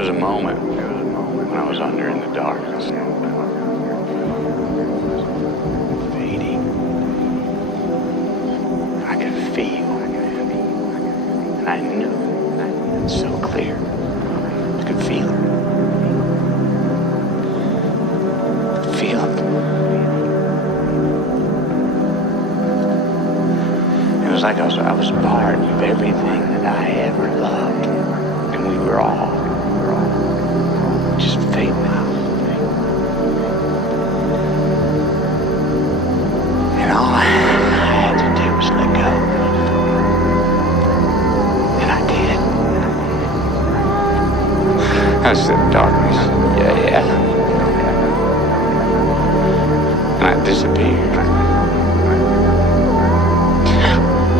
was a moment when I was under in the darkness, fading. I could feel, and I knew, so clear. I could feel it. Feel it. It was like I was part of everything that I ever loved, and we were all just fading out. And all I had to do was let go. And I did. I said, darkness, yeah. And I disappeared.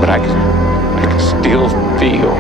But I could still feel